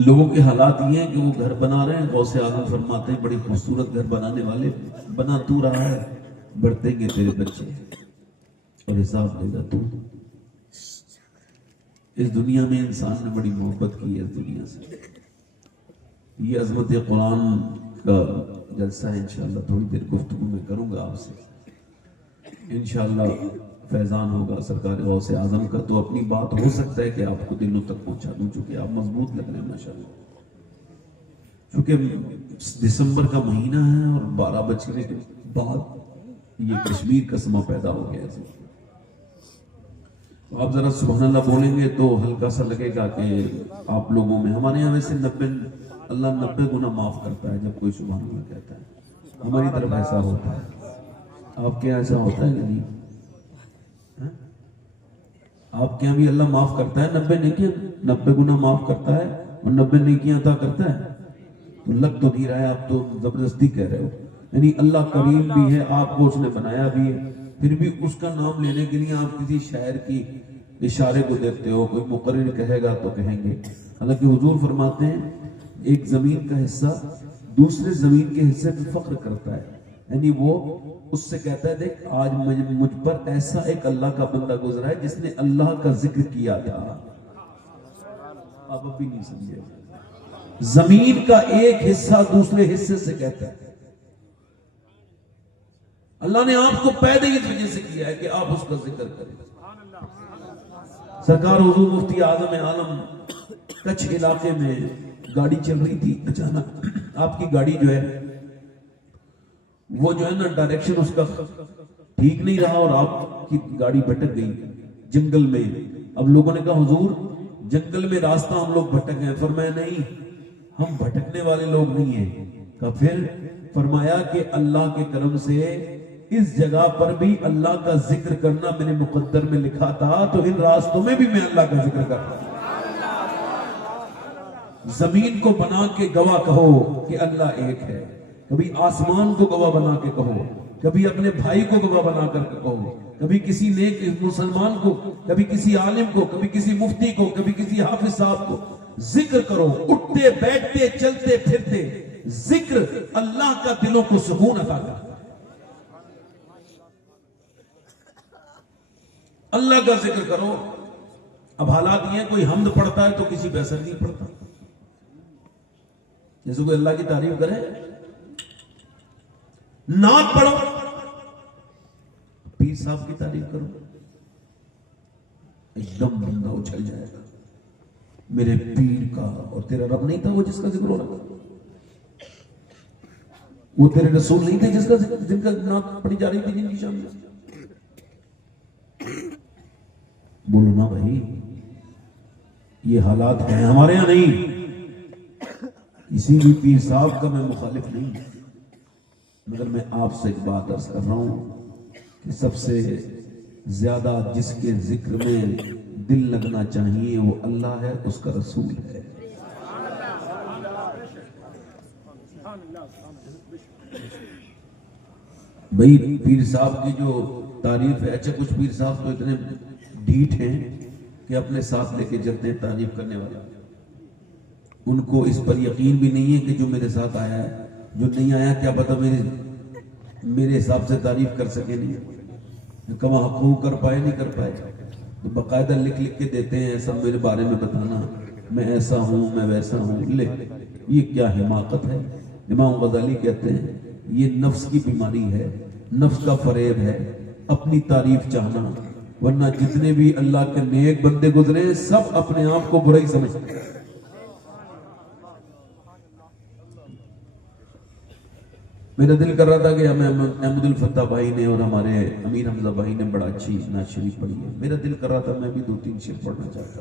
लोगों के हालात ये हैं कि वो घर बना रहे हैं, गौसे आजम फरमाते हैं बड़ी खूबसूरत घर बनाने वाले, बना तू रहा है, बढ़तेंगे तेरे बच्चे और हिसाब लेगा तू। इस दुनिया में इंसान ने बड़ी मोहब्बत की है इस दुनिया से। ये अजमत कुरान का जलसा है, इंशाअल्लाह थोड़ी देर गुफ्तगू में करूंगा आपसे। इंशाअल्लाह फैजान होगा सरकार गौसे आजम का, तो अपनी बात हो सकता है कि आपको दिलों तक पहुंचा दूं, चूंकि आप मजबूत लग रहे हैं माशाल्लाह। चूंकि दिसंबर का महीना है और 12 बजने के बाद ये कश्मीर का समा पैदा हो गया है। तो आप जरा सुभान अल्लाह बोलेंगे तो हल्का सा लगेगा कि आप लोगों में, हमारे यहाँ वैसे 90 गुना माफ करता है जब कोई सुभान अल्लाह कहता है। हमारी तरफ ऐसा होता है, आपके यहाँ ऐसा होता है कि नहीं? आपके यहाँ भी अल्लाह माफ करता है 90 गुना माफ करता है और 90 नेकियां अता करता है। तो लग तो नहीं रहा है, आप तो जबरदस्ती कह रहे हो। यानी अल्लाह करीम भी है, आपको उसने बनाया भी है, फिर भी उसका नाम लेने के लिए आप किसी शायर की इशारे को देखते हो, कोई मुकर्रिर कहेगा तो कहेंगे। हालांकि हुजूर फरमाते हैं एक जमीन का हिस्सा दूसरे जमीन के हिस्से पे फख्र करता है, यानी वो उससे कहता है देख आज मुझ पर ऐसा एक अल्लाह का बंदा गुजरा है जिसने अल्लाह का जिक्र किया था। आप अभी नहीं समझे, जमीन का एक हिस्सा दूसरे हिस्से से कहता है अल्लाह ने आपको पैदा इस वजह से किया है कि आप उसका जिक्र करें। सरकार हुजूर मुफ्ती आजम आलम कच्छ इलाके में गाड़ी चल रही थी, अचानक आपकी गाड़ी जो है वो जो है ना डायरेक्शन उसका ठीक नहीं रहा और आपकी गाड़ी भटक गई जंगल में। अब लोगों ने कहा हुजूर जंगल में रास्ता हम लोग भटक गए। फरमाया नहीं, हम भटकने वाले लोग नहीं हैं। कहा फिर? फरमाया कि अल्लाह के करम से इस जगह पर भी अल्लाह का जिक्र करना मेरे मुकद्दर में लिखा था, तो इन रास्तों में भी मैं अल्लाह का जिक्र करता। जमीन को बना के गवाह कहो कि अल्लाह एक है, कभी आसमान को गवाह बना के कहो, कभी अपने भाई को गवाह बना करके कहो, कभी किसी नेक मुसलमान को, कभी किसी आलिम को, कभी किसी मुफ्ती को, कभी किसी हाफिज साहब को जिक्र करो। उठते बैठते चलते फिरते जिक्र अल्लाह का दिलों को सुकून अता करता है। अल्लाह का जिक्र करो। अब हालात ये कोई हमद पढ़ता है तो किसी पे असर नहीं पड़ता। जैसे कोई अल्लाह की तारीफ करे, नात पढ़ो, पीर साहब की तारीफ करो, एकदम बंदा उछल जाएगा मेरे पीर का। और तेरा रब नहीं था वो जिसका जिक्र हो रहा, वो तेरे रसूल नहीं थे जिनका नात पढ़ी जा रही थी जिनकी शान में। बोलो ना भाई, ये हालात हैं हमारे यहां नहीं। किसी भी पीर साहब का मैं मुखालिफ नहीं, मगर मैं आपसे एक बात अर्ज कर रहा हूं कि सबसे ज्यादा जिसके जिक्र में दिल लगना चाहिए वो अल्लाह है, उसका रसूल है। भाई पीर साहब की जो तारीफ है, अच्छा कुछ पीर साहब तो इतने ढीठ हैं कि अपने साथ लेके चलते हैं तारीफ करने वाला, उनको इस पर यकीन भी नहीं है कि जो मेरे साथ आया है, जो नहीं आया क्या पता मेरे हिसाब से तारीफ कर सके नहीं, कमा हकू कर पाए नहीं कर पाए, तो बाकायदा लिख लिख के देते हैं सब मेरे बारे में बताना, मैं ऐसा हूं मैं वैसा हूं। ले ये क्या हिमाकत है। इमाम गजाली कहते हैं ये नफ्स की बीमारी है, नफ्स का फरेब है, अपनी तारीफ चाहना। वरना जितने भी अल्लाह के नेक बंदे गुजरे सब अपने आप को बुरा ही समझते हैं। मेरा दिल कर रहा था कि हमें अहमदुल फत्ता भाई ने और हमारे अमीर हमजा भाई ने बड़ा अच्छी नात शरीफ पढ़ी है। मेरा दिल कर रहा था मैं भी 2-3 शेर पढ़ना चाहता,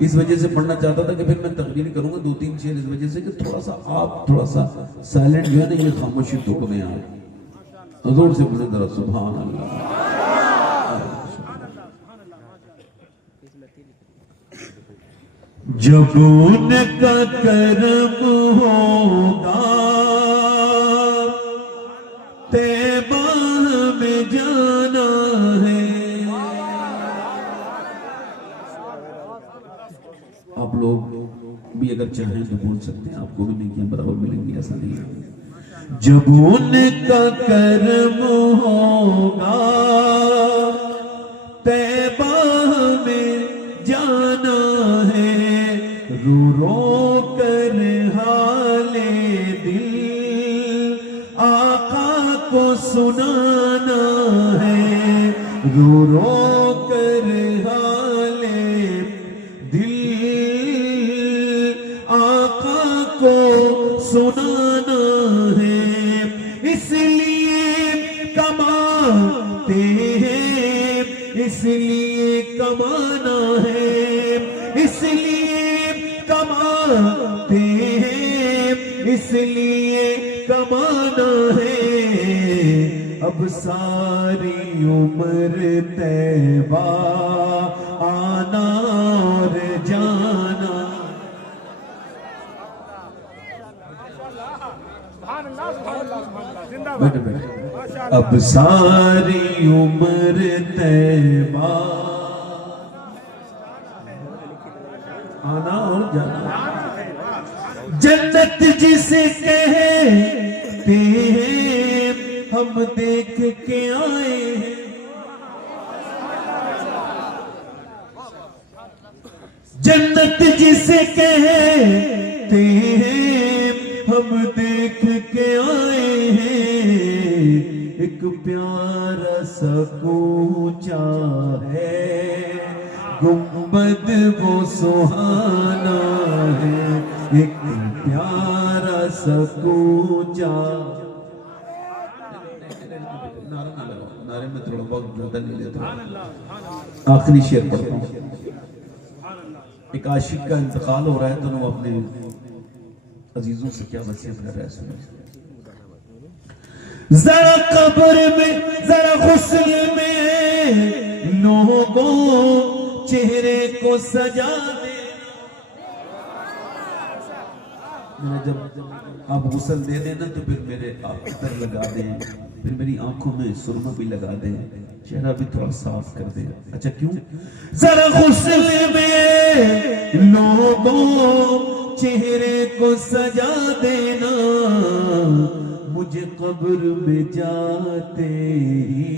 इस वजह से पढ़ना चाहता था कि फिर मैं तकरीर करूंगा 2-3 शेर इस वजह से कि थोड़ा सा साइलेंट जो है ना, ये खामोशी तोड़ दें आप। हुजूर से बोले जरा सुभान अल्लाह। जब उनका करम होगा तैबा में जाना है। आप लोग भी अगर चाहें तो बोल सकते हैं, आपको भी नहीं किया बराबर मिलेंगे, ऐसा नहीं है। जब उनका कर्म होगा तैबा में जाना है, रो रो कर हाले दिल आका को सुनाना है, रो रो कर हाले दिल आका को सुनाना है, इसलिए कमाते हैं, इसलिए कमाना है, इसलिए कमाते हैं, इसलिए कमाना है, अब सारी उम्र तैबा आना और जाना। अब सारी उम्र तैबा आना और जाना। जन्नत जिसे कहते हैं हम देख के आए हैं, जन्नत जिसे कहते हैं हम देख के आए हैं, एक प्यारा सा कूचा है, गुंबद वो सुहाना है, एक प्यारा सा कूचा। नारे में थोड़ा बहुत ज्यादा नहीं लेता, आखिरी शेर पढ़ता हूं। एक आशिक का इंतकाल हो रहा है तो वो अपने अजीजों से क्या वसीयत कर रहा है, सुनो। जरा कब्र में जरा गुस्ल में लोगों चेहरे को सजा दे, जब आप गुस्ल दे देना तो फिर मेरे आप इतर लगा दें, फिर मेरी आंखों में सुरमा भी लगा दें, चेहरा भी थोड़ा साफ कर दे। अच्छा क्यों? जरा गुस्ल में लोगों चेहरे को सजा देना, मुझे कब्र में जाते ही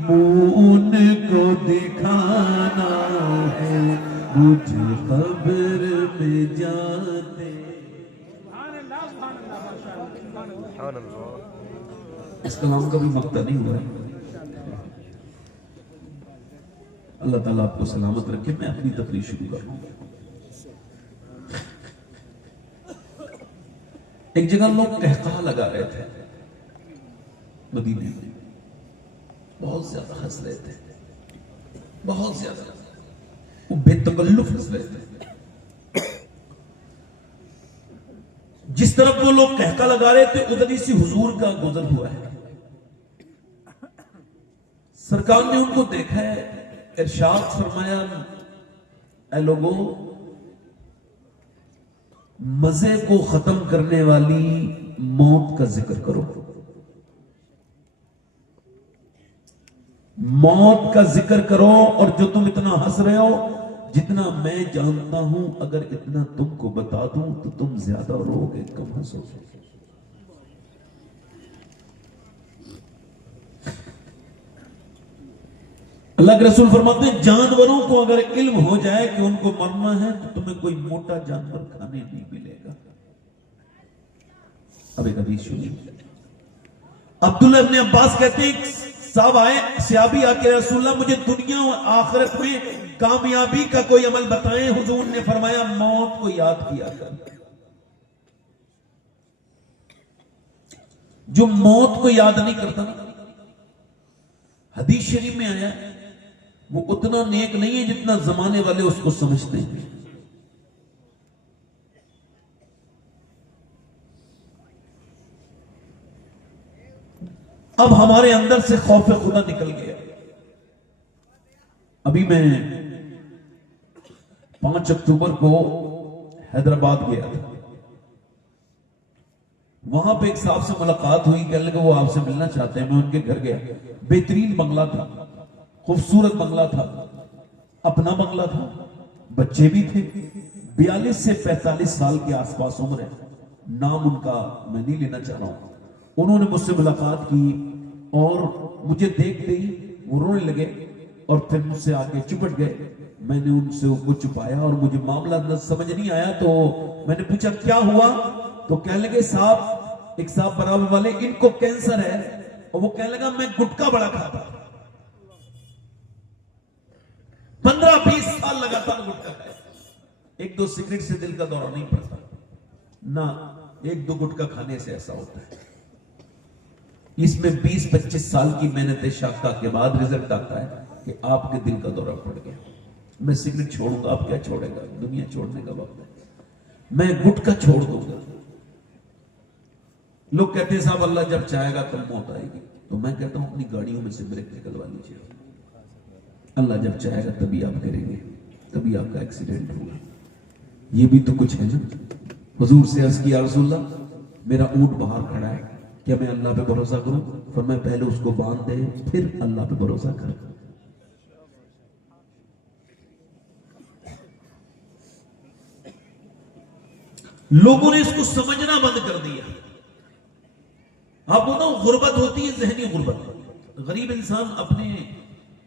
मुंह को दिखाना है, मुझे कब्र में जाते। इस कलाम का भी मक्ता नहीं हुआ है। अल्लाह ताला आपको सलामत रखे। मैं अपनी तकरीर शुरू करूं। एक जगह लोग कहका लगा रहे थे मदीने में, बहुत ज्यादा हंस रहे थे, बहुत ज्यादा, वो बेतकल्लुफ हंस रहे थे। जिस तरफ वो लोग कहका लगा रहे थे उधर ही से हुजूर का गुजर हुआ है। सरकार ने उनको देखा है, इरशाद फरमाया, ऐ लोगों, मजे को खत्म करने वाली मौत का जिक्र करो, मौत का जिक्र करो। और जो तुम इतना हंस रहे हो, जितना मैं जानता हूं, अगर इतना तुमको बता दूं तो तुम ज्यादा रोगे, कम हंसोगे। अल्लाह के रसूल फरमाते हैं, जानवरों को अगर इल्म हो जाए कि उनको मरना है तो तुम्हें कोई मोटा जानवर खाने नहीं मिलेगा। अब एक हदीस सुनिए। अब्दुल्लाह इब्ने अब्बास कहते हैं, साहब आए, सहाबी आके, रसूलुल्लाह मुझे दुनिया और आखिरत में कामयाबी का कोई अमल बताएं। हुजूर ने फरमाया, मौत को याद किया कर। जो मौत को याद नहीं करता, हदीस शरीफ में आया, वो उतना नेक नहीं है जितना जमाने वाले उसको समझते हैं। अब हमारे अंदर से खौफ खुदा निकल गया। अभी मैं 5 अक्टूबर को हैदराबाद गया था। वहां पे एक साहब से मुलाकात हुई, कहने लगे वो आपसे मिलना चाहते हैं। मैं उनके घर गया। बेहतरीन बंगला था, खूबसूरत बंगला था, अपना बंगला था, बच्चे भी थे, 42 से 45 साल के आसपास उम्र है, नाम उनका मैं नहीं लेना चाह रहा हूं। उन्होंने मुझसे मुलाकात की और मुझे देखते ही वो रोने लगे और फिर मुझसे आके चिपट गए। मैंने उनसे वो छुपाया और मुझे मामला समझ नहीं आया, तो मैंने पूछा क्या हुआ, तो कहने लगे साहब, एक साहब बराबर वाले, इनको कैंसर है। और वो कहने लगा मैं गुटखा बड़ा खाता, 15-20 साल लगातार गुटखा खाया, 1-2 सिगरेट से दिल का दौरा नहीं पड़ता ना, 1-2 गुटखा खाने से ऐसा होता है। इसमें 20-25 साल की मेहनत शाखा के बाद रिजल्ट आता है कि आपके दिल का दौरा पड़ गया। मैं सिगरेट छोड़ूंगा, आप क्या छोड़ेगा, दुनिया छोड़ने का वक्त है। मैं गुटखा छोड़ दूंगा। लोग कहते हैं साहब अल्लाह जब चाहेगा तब मौत आएगी, तो मैं कहता हूं अपनी गाड़ियों में से ब्रेक निकलवा लीजिए। अल्लाह जब चाहेगा तभी आप करेंगे, तभी आपका एक्सीडेंट होगा। ये भी तो कुछ है ना। हुजूर से अर्ज किया, रसूलल्लाह मेरा ऊंट बाहर खड़ा है, क्या मैं अल्लाह पे भरोसा करूं? फरमाया पहले उसको बांध दे, फिर अल्लाह पे भरोसा कर। लोगों ने इसको समझना बंद कर दिया। आप बताओ, गुर्बत होती है जहनी गुर्बत। गरीब इंसान अपने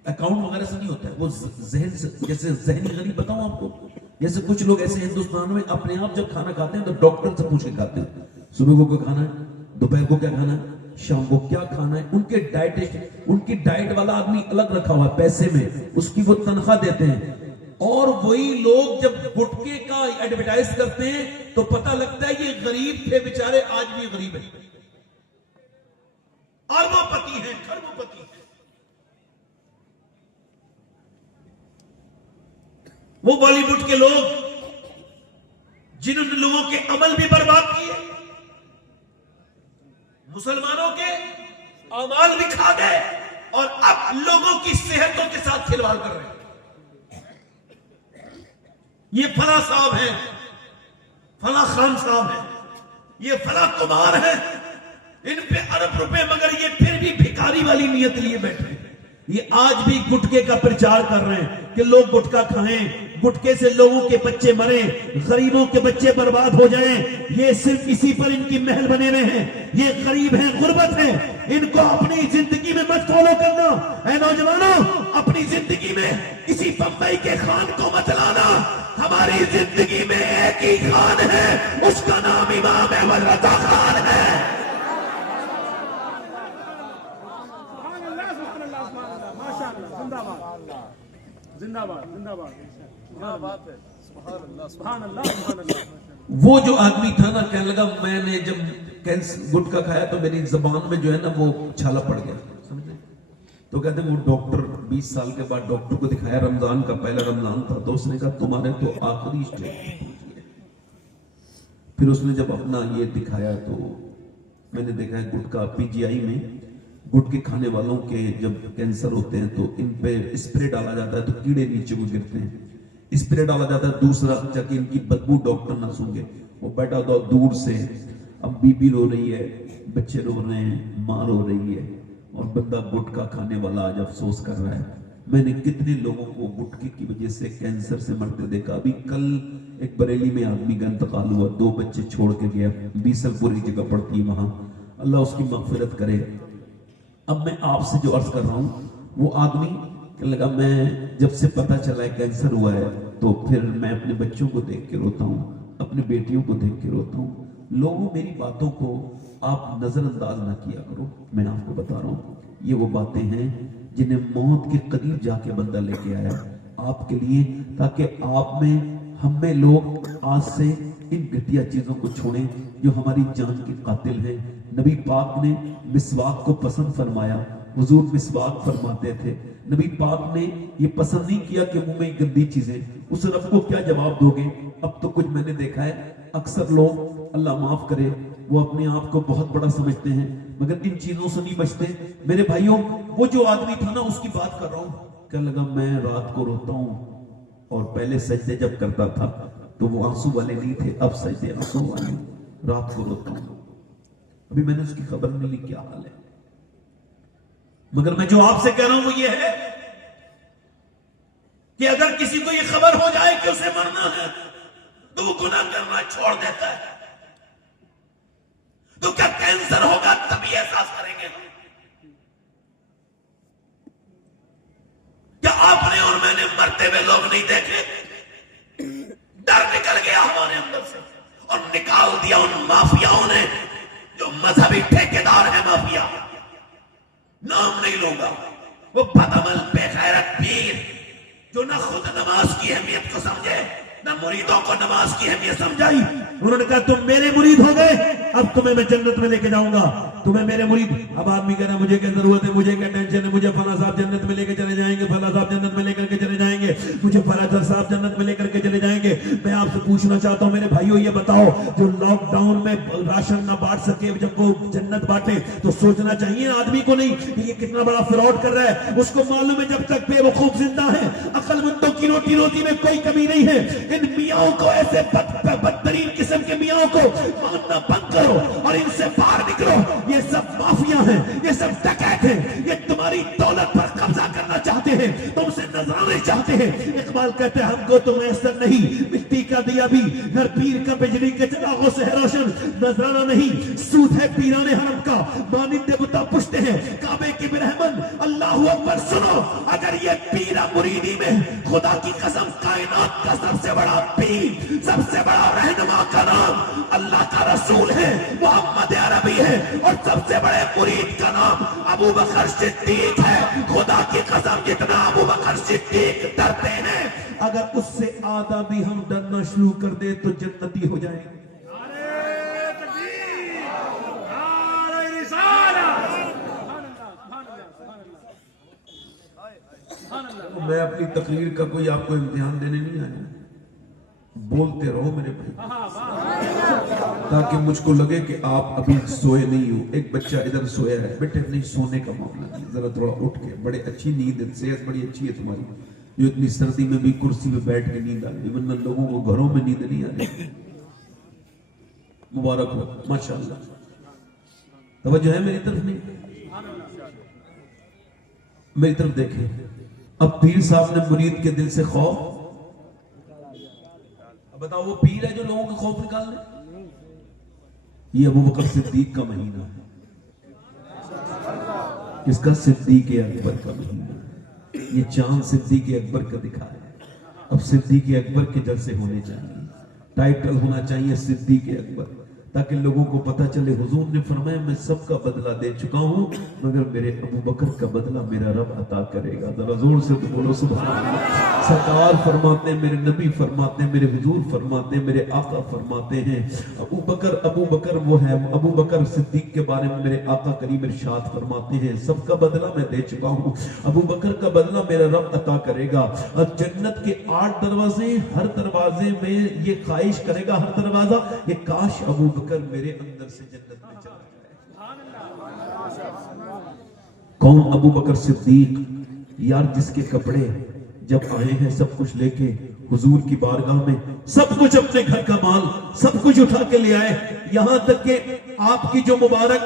अकाउंट वगैरह से नहीं होता है, वो जहन से, जैसे जहनी गरीब बताऊं आपको, जैसे कुछ लोग ऐसे हिंदुस्तान में अपने आप जब खाना खाते हैं तो डॉक्टर से पूछ के खाते हैं, सुबह को क्या खाना है, दोपहर को क्या खाना है, शाम को क्या खाना है। उनके डाइटिस्ट, उनकी डाइट वाला आदमी अलग रखा हुआ है पैसे में, उसकी वो तनख्वाह देते हैं। और वही लोग जब गुटखे का एडवर्टाइज करते हैं तो पता लगता है ये गरीब थे बेचारे, आज भी गरीब है, अरबोपति हैं, खरबोपति हैं। वो बॉलीवुड के लोग जिन्होंने लोगों के अमल भी बर्बाद किए, मुसलमानों के अमाल भी खा गए, और अब लोगों की सेहतों के साथ खिलवाड़ कर रहे हैं। ये फला साहब है, फला खान साहब है, ये फला कुमार है, इन पे अरब रुपए, मगर ये फिर भी भिखारी वाली नियत लिए बैठे। ये आज भी गुटखे का प्रचार कर रहे हैं कि लोग गुटखा खाएं, गुटखे से लोगों के बच्चे मरे, गरीबों के बच्चे बर्बाद हो जाएं। ये सिर्फ इसी पर इनकी महल बने हुए हैं। ये गरीब हैं, गुर्बत है, इनको अपनी जिंदगी में मत फॉलो करना। ऐ नौजवानों, अपनी जिंदगी में किसी बंबई के खान को मत लाना। हमारी जिंदगी में एक ही खान है, उसका नाम इमाम अहमद रजा खान है। जिंदाबाद जिंदाबाद। वो जो आदमी था ना, कहने लगा मैंने जब गुटखा खाया तो मेरी जबान में जो है ना वो छाला पड़ गया, समझे? तो कहते वो डॉक्टर 20 साल के बाद डॉक्टर को दिखाया, रमजान का पहला रमजान था, तो उसने कहा तुम्हारे तो आखिरी स्टेज। फिर उसने जब अपना ये दिखाया तो मैंने देखा है गुटखा, पीजीआई में गुटखे खाने वालों के जब कैंसर होते हैं तो इन पे स्प्रे डाला जाता है तो कीड़े नीचे को गिरते हैं, स्प्रे डाला जाता है दूसरा ताकि इनकी बदबू डॉक्टर ना सूंघे। वो बैठा हुआ दूर से, अब बीबी रो रही है, बच्चे रो रहे हैं, मां रो रही है, और बंदा गुटखा खाने वाला आज अफसोस कर रहा है। मैंने कितने लोगों को गुटखे की वजह से कैंसर से मरते देखा। अभी कल एक बरेली में आदमी का इंतकाल हुआ, 2 बच्चे छोड़ के गया, बीसलपुर की जगह पड़ती है वहां, अल्लाह उसकी मगफिरत करे। अब मैं आपसे जो अर्ज कर रहा हूं, वो आदमी कहने लगा मैं जब से पता चला है कैंसर हुआ है तो फिर मैं अपने बच्चों को देख के रोता हूं, अपनी बेटियों को देख के रोता हूं। लोगों मेरी बातों को आप नजरअंदाज ना किया करो। मैं आपको बता रहा हूं, ये वो बातें हैं जिन्हें मौत के करीब जाके बंदा लेके आया आपके लिए, ताकि आप में, हम में लोग आज से इन घटिया चीजों को छोड़ें जो हमारी जान के कातिल हैं। नबी पाक ने मिसवाक को पसंद फरमाया, हुजूर मिसवाक फरमाते थे। नबी पाक ने ये पसंद नहीं किया कि मुंह में गंदी चीजें। उस रब को क्या जवाब दोगे? अब तो कुछ मैंने देखा है, अक्सर लोग, अल्लाह माफ करे, वो अपने आप को बहुत बड़ा समझते हैं मगर इन चीजों से नहीं बचते। मेरे भाइयों, वो जो आदमी था ना, उसकी बात कर रहा हूं। क्या लगा मैं रात को रोता हूं, और पहले सजदे जब करता था तो वो आंसू वाले नहीं थे, अब सजदे आंसू वाले, रात को रोता हूं। अभी मैंने उसकी खबर नहीं ली क्या हाल है, मगर मैं जो आपसे कह रहा हूं वो ये है कि अगर किसी को ये खबर हो जाए कि उसे मरना है तो वो गुनाह करना छोड़ देता है। तो क्या कैंसर होगा तभी एहसास करेंगे हम? क्या आपने और मैंने मरते हुए लोग नहीं देखे? डर निकल गया हमारे अंदर से और निकाल दिया उन माफियाओं ने जो मजहबी ठेकेदार है। माफिया नाम नहीं लूंगा, वो बदअमल बेगैरत पीर जो ना खुद नमाज की अहमियत को समझे ना मुरीदों को नमाज की अहमियत समझाई। उन्होंने कहा तुम मेरे मुरीद हो गए, अब तुम्हें मैं जन्नत में लेके जाऊंगा, तुम्हें मेरे मुरीद। अब आदमी कह रहा मुझे क्या जरूरत है, मुझे क्या टेंशन है, मुझे फला साहब जन्नत में लेके चले जाएंगे, फला साहब जन्नत में लेकर के चले जाएंगे, मुझे फला साहब जन्नत में लेकर के चले जाएंगे। मैं आपसे पूछना चाहता हूं मेरे भाइयों, ये बताओ जो लॉकडाउन में राशन ना बांट सके जब वो जन्नत बांटे तो सोचना चाहिए आदमी को नहीं कि ये कितना बड़ा फ्रॉड कर रहा है? उसको मालूम है जब तक बेवकूफ जिंदा है, अक्लमंदों की रोटी रोटी में कोई कमी नहीं है। इन मियाओं को, ऐसे बदतरीन किस्म के मियाओं को मानना बंद करो और इनसे बाहर निकलो। ये सब माफिया हैं, ये सब डकैत हैं, ये तुम्हारी दौलत पर कब्जा करना चाहते हैं, तुमसे नजराने चाहते हैं। इकबाल कहते हैं हमको तो मैसर नहीं मिट्टी का दिया भी, घर पीर का बिजली के चिरागों से है रोशन, नजराना नहीं सूद है पीराने हरम का, मानिंदे बुता पुछते हैं काबे की बिरहमन। अल्लाहू अकबर सुनो, अगर ये पीरा मुरीदी में खुदा की कसम कायनात का सबसे बड़ा पीर, सबसे बड़ा रहनुमा का नाम अल्लाह का रसूल है, मोहम्मद अरबी है, और सबसे बड़े मुरीद का नाम अबू बकर सिद्दीक है। खुदा की कसम जितना अबू बकर सिद्दीक डरते हैं, अगर उससे आधा भी हम डरना शुरू कर दे तो जन्नती हो जाएंगे। मैं अपनी तकरीर का कोई आपको इम्तिहान देने नहीं आया, बोलते रहो मेरे भाई, ताकि मुझको लगे कि आप अभी सोए नहीं हो। एक बच्चा इधर सोया है, बेटे नहीं सोने का मामला नहीं, जरा थोड़ा उठ के, बड़े अच्छी नींद है, सेहत बड़ी अच्छी है तुम्हारी, जो इतनी सर्दी में भी कुर्सी में बैठ के नींद आ रही, वरना लोगों को घरों में नींद नहीं आ रही। मुबारक हो, माशाअल्लाह। तवज्जो है मेरी तरफ? नहीं, मेरी तरफ देखें। अब पीर साहब ने मुरीद के दिल से खौफ, अब बताओ वो पीर है जो लोगों का खौफ निकाल ले? ये अबू बकर सिद्दीक का महीना है, इसका सिद्दीक अकबर का महीना है। ये चांद सिद्दीक अकबर का दिखा है। अब सिद्दीक अकबर के जलसे होने चाहिए, टाइटल होना चाहिए सिद्दीक अकबर, ताकि लोगों को पता चले हुजूर ने फरमाया मैं सबका बदला दे चुका हूं, मगर मेरे अबू बकर का बदला मेरा रब अता करेगा। जरा जोर से तो बोलो सुभान अल्लाह। सरकार फरमाते हैं, मेरे नबी फरमाते हैं, मेरे हुजूर फरमाते हैं, मेरे आका फरमाते हैं, अबू बकर वो है, अबू बकर सिद्दीक के बारे में मेरे आका करीम इरशाद फरमाते हैं सबका बदला मैं दे चुका हूं, अबू बकर का बदला मेरा रब अता करेगा। और जन्नत के 8 दरवाजे, हर दरवाजे में ये ख्वाहिश करेगा हर दरवाजा, ये काश अबू बकर मेरे अंदर से जन्नत में चला जाए। कौन? अबू बकर सिद्दीक, यार जिसके कपड़े जब आए हैं सब कुछ लेके हुजूर की बारगाह में, सब कुछ अपने घर का माल सब कुछ उठा के ले आए, यहां तक कि आपकी जो मुबारक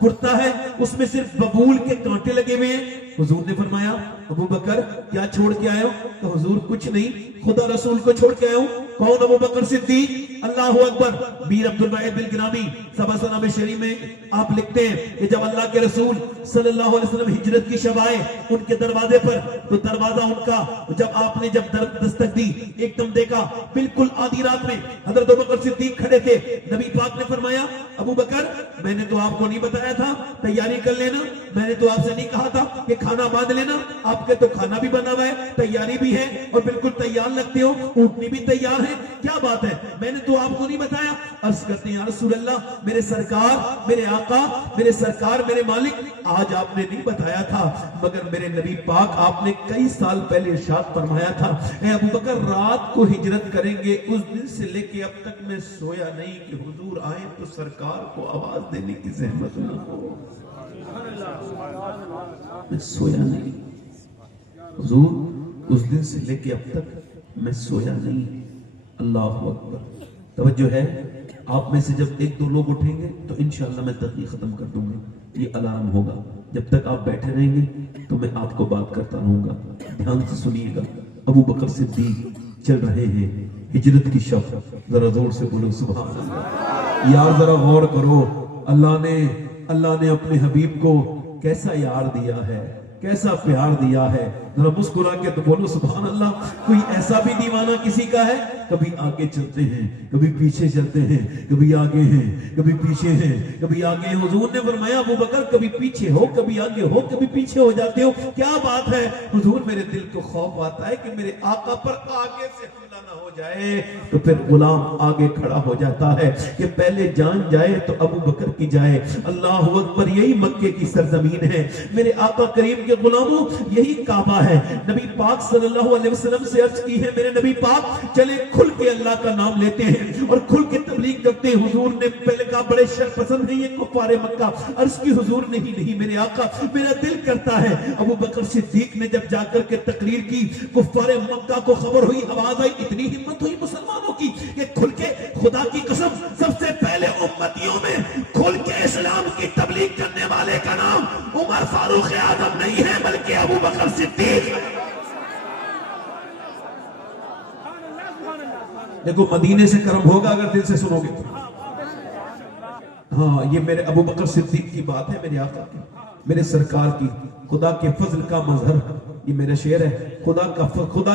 कुर्ता है उसमें सिर्फ बबूल के कांटे लगे हुए हैं। हुजूर ने फरमाया अबू बकर क्या छोड़ के आए हो? तो हुजूर कुछ नहीं, खुदा रसूल को छोड़ के आया हूं। कौन? अबू बकर सिद्दीक। अल्लाहू अकबर। मीर अब्दुल वाहिद बिल गिरामी सबसनामे शरीफ में आप लिखते हैं कि जब अल्लाह के रसूल सल्लल्लाहु अलैहि वसल्लम हिजरत की शब आए उनके दरवाजे पर, तो दरवाजा उनका जब आपने जब दस्तक दी एकदम देखा बिल्कुल आधी रात में हजरत अबू बकर सिद्दीक खड़े थे। नबी पाक ने फरमाया अबू बकर मैंने तो आपको नहीं बताया था तैयारी कर लेना, मैंने तो आपसे नहीं कहा था कि खाना बांध लेना, आपके तो खाना भी बना हुआ है, तैयारी भी है और बिल्कुल तैयार लगते हो, ऊँटनी भी तैयार है, क्या बात है, मैंने तो आपको नहीं बताया। अर्ज करते हैं या रसूल अल्लाह, मेरे सरकार, मेरे आका, मेरे सरकार, मेरे मालिक, आज आपने नहीं बताया था, मगर मेरे नबी पाक आपने कई साल पहले इरशाद फरमाया था ए अबू बकर रात को हिजरत करेंगे, उस दिन से लेके अब तक मैं सोया नहीं कि हुजूर आए तो सरकार को आवाज देने की जहमत न हो। मैं सोया नहीं हुजूर, उस दिन से लेके अब तक मैं सोया नहीं। अल्लाह अकबर। तवज्जो है, आप में से जब 1-2 लोग उठेंगे तो इंशाअल्लाह मैं तकरीर खत्म कर दूंगा, ये अलार्म होगा। जब तक आप बैठे रहेंगे तो मैं आपको बात करता रहूंगा, ध्यान से सुनिएगा। अबू बकर सिद्दीक चल रहे हैं, हिजरत की शब, जरा जोर से बोलो सुभान अल्लाह। यार जरा गौर करो, अल्लाह ने अपने हबीब को कैसा यार दिया है, कैसा प्यार दिया है। जरा मुस्कुरा के तो बोलो सुभान अल्लाह। कोई ऐसा भी दीवाना किसी का है? कभी आगे चलते हैं, कभी पीछे चलते हैं, कभी आगे हैं, कभी पीछे हैं, कभी आगे हैं। हुजूर ने फरमाया अबू बकर कभी पीछे हो, कभी आगे हो, कभी पीछे हो जाते हो, क्या बात है? हुजूर मेरे दिल को खौफ आता है कि मेरे आका पर आगे से हमला ना हो जाए। तो फिर गुलाम आगे खड़ा हो जाता है कि पहले जान जाए तो अबू बकर की जाए। अल्लाह अकबर, यही मक्के की सरजमीन है मेरे आका करीम के गुलामों, यही काबा है। नबी पाक सल्लल्लाहु अलैहि वसल्लम से अर्ज की है मेरे नबी पाक चले खुल के अल्लाह का नाम लेते हैं और खुल के तबलीग करते हैं। हुजूर ने पहले कहा बड़े शर पसंद है ये कुफारे मक्का। अर्ज की हुजूर नहीं मेरे आका, मेरा दिल करता है। अबू बकर सिद्दीक ने जब जाकर के तकरीर की, कुफारे मक्का को खबर हुई, आवाज आई, इतनी हिम्मत हुई मुसलमानों की कि खुल के, खुदा की कसम सबसे पहले उम्मतियों में खुल के इस्लाम की तबलीग करने वाले का नाम उमर फारूक आजम नहीं है बल्कि अबू बकर सिद्दीक। देखो मदीने से कर्म होगा अगर दिल से सुनोगे तो। हाँ, ये मेरे अबू बकर सिद्दीक की बात है, मेरे आका की, मेरे सरकार की। खुदा के फजल का मजहर, ये मेरा शेर है। खुदा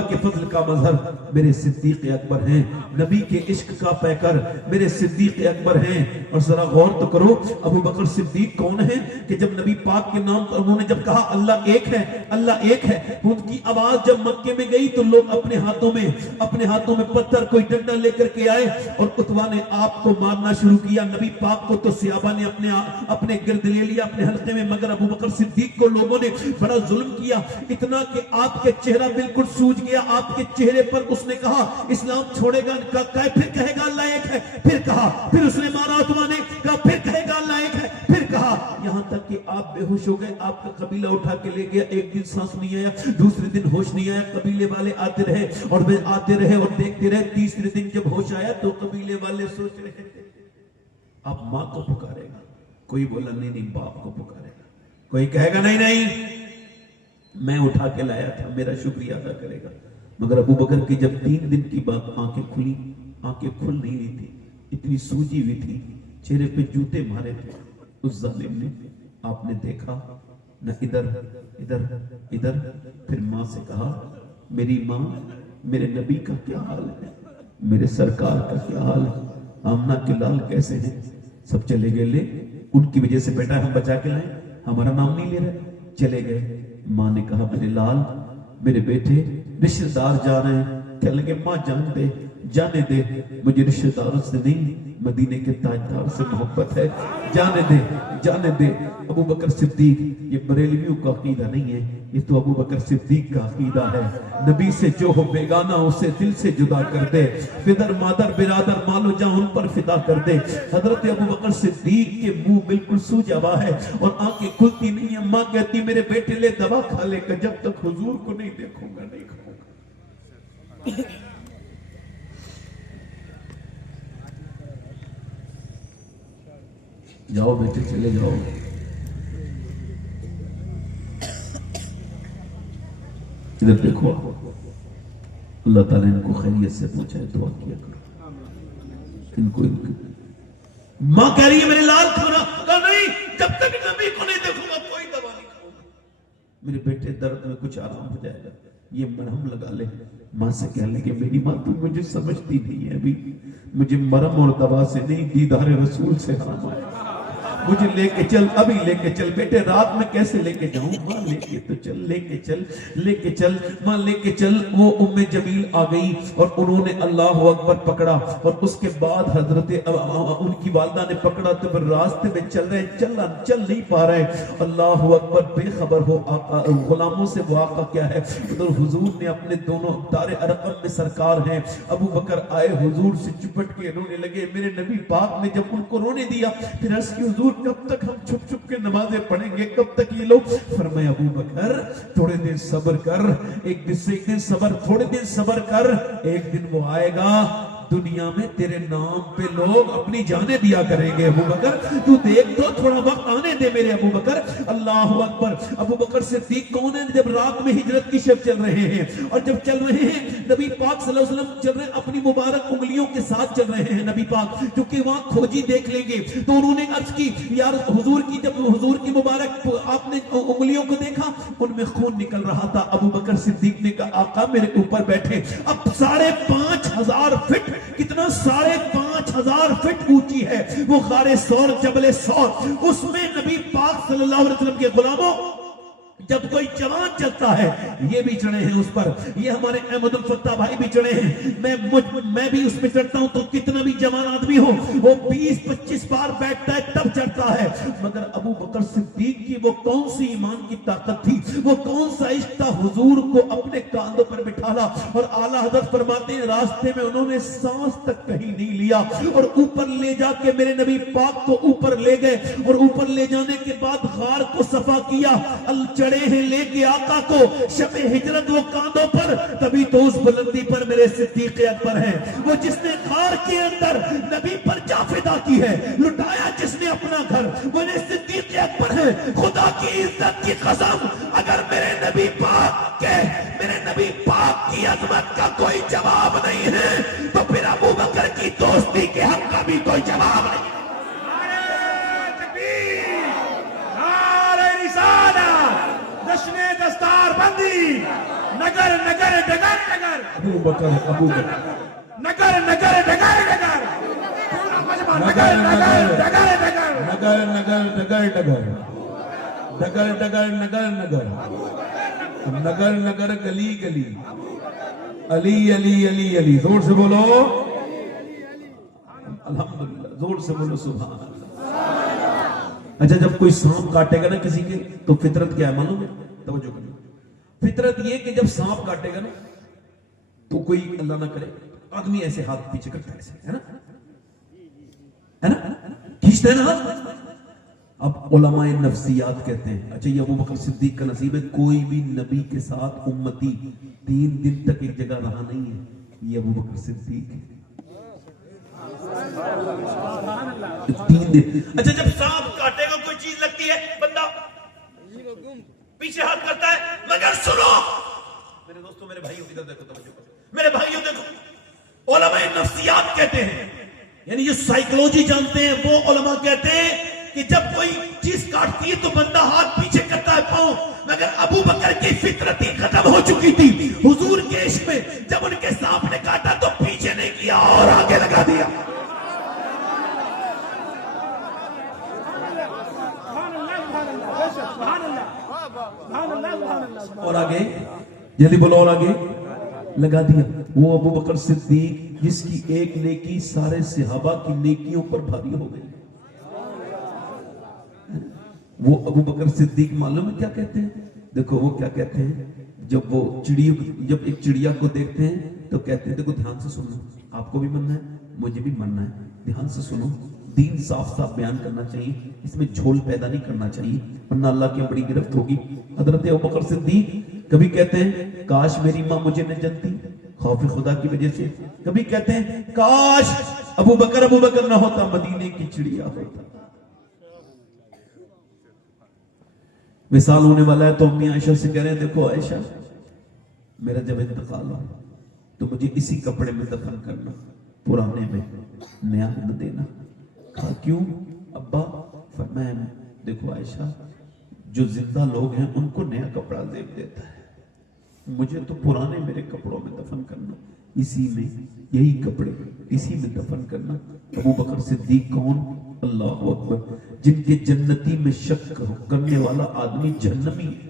के फजल का मजहर मेरे सिद्दीक अकबर हैं। नबी के इश्क का पैकर मेरे सिद्दीक अकबर हैं। और जरा गौर तो करो, अबू बकर सिद्दीक कौन है कि जब नबी पाक के नाम पर उन्होंने जब कहा अल्लाह एक है, अल्लाह एक है, उनकी आवाज जब मक्के में गई तो लोग अपने हाथों में पत्थर, कोई डंडा लेकर के आए और उतवा ने आपको मारना शुरू किया। नबी पाक को तो सियाबा ने अपने गिरद ले लिया, अपने हल्के में, मगर अबू बकर सिद्दीक को लोगों ने बड़ा जुल्म किया, इतना कि आपके चेहरा बिल्कुल सूज गया। आपके चेहरे पर उसने कहा इस्लाम छोड़ेगा, फिर कहेगा अल्लाह एक है, फिर कहा, फिर उसने मारा, उतवा ने कहा फिर कहेगा अल्लाह एक है, फिर कहा, यहां तक कि आप बेहोश हो गए। आपका कबीला उठा के ले गया। एक दिन सांस नहीं आया, दूसरे दिन होश नहीं आया। कबीले वाले आते रहे और वे आते रहे और देखते रहे। तीसरे दिन जब होश आया तो कबीले वाले सोच रहे थे अब मां को पुकारेगा। कोई बोला नहीं बाप को पुकारेगा। कोई कहेगा नहीं मैं उठा के लाया था, मेरा शुक्रिया अदा करेगा। मगर अबू बकर की जब 3 दिन की बात आंखें खुली, आंखें खुल नहीं रही थी, इतनी सूजी हुई थी, चेहरे पे जूते मारे थे उस जालिम ने। आपने देखा न इधर, फिर मां से कहा मेरी मां, मेरे नबी का क्या हाल है, मेरे सरकार का क्या हाल है, आमना के लाल कैसे हैं? सब चले गए। ले उनकी वजह से बेटा हम बचा के लाए, हमारा नाम नहीं ले रहे, चले गए। मां ने कहा मेरे लाल, मेरे बेटे, रिश्तेदार जा रहे हैं। कहने लगे मां जाने दे, मुझे रिश्तेदारों से नहीं मदीने के ताजदार से मोहब्बत है, जाने दे। अबू बकर सिद्दीक, ये बरेलवियों का अकीदा नहीं है, ये तो अबू बकर सिद्दीक का अकीदा है। नबी से जो हो बेगाना उसे दिल से जुदा कर दे, फिदर मादर बिरादर मालो जा उन पर फिदा कर दे। हजरत अबू बकर सिद्दीक के मुंह बिल्कुल सूजा हुआ है और आंखें खुलती नहीं है। मां कहती मेरे बेटे ले दवा खा ले, जब तक हुजूर को नहीं देखूंगा नहीं खाऊंगा। जाओ बेटे चले जाओ। इधर देखो, अल्लाह ताला इनको खैरियत से पूछा है, दुआ किया करो इनको। मां कह रही है मेरे लाल खाना का नहीं, जब तक नबी को नहीं देखूंगा कोई दवा नहीं खाऊंगा। मेरे बेटे दर्द में कुछ आराम हो जाएगा, ये मरहम लगा ले। मां से कहने लगे मेरी मां तुम मुझे समझती नहीं है, अभी मुझे मरहम और दवा से नहीं दीदार रसूल से आराम आया। मुझे लेके चल, अभी लेके चल। बेटे रात में कैसे लेके जाऊं? मां लेके तो चल, लेके चल मां लेके चल। वो उम्मे जमील आ गई और उन्होंने अल्लाह अकबर पकड़ा और उसके बाद हजरत उनकी वालदा ने पकड़ा तो फिर रास्ते में चल रहे, चल नहीं पा रहे। अल्लाह अकबर, बेखबर हो आका गुलामों से वो आका क्या है। तो हुजूर ने अपने दोनों तारे अरकम में सरकार हैं, अबू बकर आए, हुजूर से चिपट के रोने लगे। मेरे नबी पाक ने जब उनको रोने दिया फिर अर्ज़ की हुजूर कब तक हम छुप के नमाजें पढ़ेंगे, कब तक ये लोग? फरमाया अबू बकर थोड़े दिन सब्र कर, एक दिन सब्र, थोड़े दिन सब्र कर, एक दिन वो आएगा दुनिया में तेरे नाम पे लोग अपनी जाने दिया करेंगे। अबू बकर तू देख तो, थोड़ा वक्त आने दे मेरे अबू बकर। अल्लाह अकबर। अबू बकर सिद्दीक कौन है? जब रात में हिजरत की शब चल रहे हैं, और जब चल रहे हैं नबी पाक सल्लल्लाहु अलैहि वसल्लम चल रहे हैं, अपनी मुबारक उंगलियों के साथ चल रहे हैं नबी पाक, क्योंकि वहां खोजी देख लेंगे। तो उन्होंने अर्ज की, यार हुजूर की, जब हुजूर की मुबारक आपने उंगलियों को देखा, उनमें खून निकल रहा था। अबू बकर सिद्दीक ने कहा, आका मेरे ऊपर बैठे। अब 5,500 फीट, कितना 5,500 फीट ऊंची है वो गारे सौर, जबले सौर। उसमें नबी पाक सल्लल्लाहु अलैहि वसल्लम के गुलामों, जब कोई जवान चलता है, ये भी चढ़े हैं उस पर, ये हमारे अहमदुल फत्ता भाई भी चढ़े हैं, मैं भी उसमें चढ़ता हूं। तो कितना भी जवान आदमी हो, वो 20-25 बार बैठता है तब चढ़ता है। मगर अबू बकर सिद्दीक की वो कौन सी ईमान की ताकत थी, वो कौन सा इश्क था, हुजूर को अपने कांधों पर बिठाला। और आला हज़रत फरमाते हैं, रास्ते में उन्होंने सांस तक कहीं नहीं लिया, और ऊपर ले जाके मेरे नबी पाक को ऊपर ले गए, और ऊपर ले जाने के बाद गार को सफा किया। चढ़े हैं लेके आका को, शबे हिजरत वो कांधों पर, तभी तो उस बुलंदी पर मेरे सिद्दीक अकबर हैं, वो जिसने गार के अंदर नबी पर जाफिदा की है, लुटाया जिसने अपना घर, वो मेरे सिद्दीक अकबर हैं। खुदा की इज्जत की कसम, अगर मेरे नबी पाक की अजमत का कोई जवाब नहीं है, तो फिर अबू बकर की दोस्ती के हक का भी कोई जवाब नहीं। नगर नगर डगर डगर, अबू बकर नगर नगर डगर डगर, नगर नगर डगर डगर, नगर नगर डगर डगर, डगर डगर नगर नगर, नगर नगर गली गली, अली अली अली अली। जोर से बोलो अल्हम्दुलिल्लाह, जोर से बोलो सुभान अल्लाह। अच्छा, जब कोई सांप काटेगा ना किसी के, तो फितरत क्या है मालूम है? तवज्जो करिए, फितरत ये कि जब सांप काटेगा ना, तो कोई अल्लाह ना करे आदमी ऐसे हाथ पीछे करता है, ऐसे, है ना, खींचते हैं ना हाथ। अब उलमाए नफ्सियात कहते हैं, अच्छा ये अबू बकर सिद्दीक का नसीब है, कोई भी नबी के साथ उम्मती 3 दिन तक एक जगह रहा नहीं है, ये अबू बकर सिद्दीक है। 3 दिन। अच्छा, जब सांप काटेगा कोई चीज लगती है, बंदा पीछे हाथ करता है, मगर सुनो मेरे दोस्तों, मेरे भाइयों की तरफ देखो, तवज्जो करो मेरे भाइयों, देखो उलमाए नफ्सियात कहते हैं, यानी ये साइकोलॉजी जानते हैं, वो उलमा कहते हैं कि जब कोई चीज काटती है तो बंदा हाथ पीछे करता है, पांव। मगर अबू बकर की फितरत ही खत्म हो चुकी थी हुजूर के इश्क में। जब उनके सांप ने काटा तो पीछे नहीं किया और आगे लगा दिया। और आगे जल्दी बोलो, और आगे लगा दिया। वो अबू बकर सिद्दीक जिसकी एक नेकी सारे सहाबा की नेकियों पर भारी हो गई, वो अबू बकर सिद्दीक मालूम है क्या कहते हैं? देखो वो क्या कहते हैं, जब एक चिड़िया को देखते हैं तो कहते हैं, देखो ध्यान से सुनो, आपको भी मनना है, मुझे भी मनना है, ध्यान से सुनो, दीन साफ साफ बयान करना चाहिए, इसमें झोल पैदा नहीं करना चाहिए, वरना अल्लाह की बड़ी गिरफ्त होगी। हजरत अबू बकर सिद्दीक कभी कहते हैं, काश मेरी माँ मुझे न जनती खौफ खुदा की वजह से। कभी कहते हैं, काश अबू बकर ना होता, मदीने की चिड़िया होता। विसाल होने वाला है तो अम्मी आयशा से कह रहे हैं, देखो आयशा, मेरा जब इंतकाल हो तो मुझे इसी कपड़े में दफन करना, पुराने में, नया न देना। कहा क्यों अब्बा? फरमाया, देखो आयशा, जो जिंदा लोग हैं उनको नया कपड़ा जेब देता है, मुझे तो पुराने मेरे कपड़ों में दफन करना, इसी में, यही कपड़े इसी में दफन करना। अबू बकर सिद्दीक कौन? अल्लाह अकबर, जिनके जन्नती में शक करने वाला आदमी जहन्नमी है।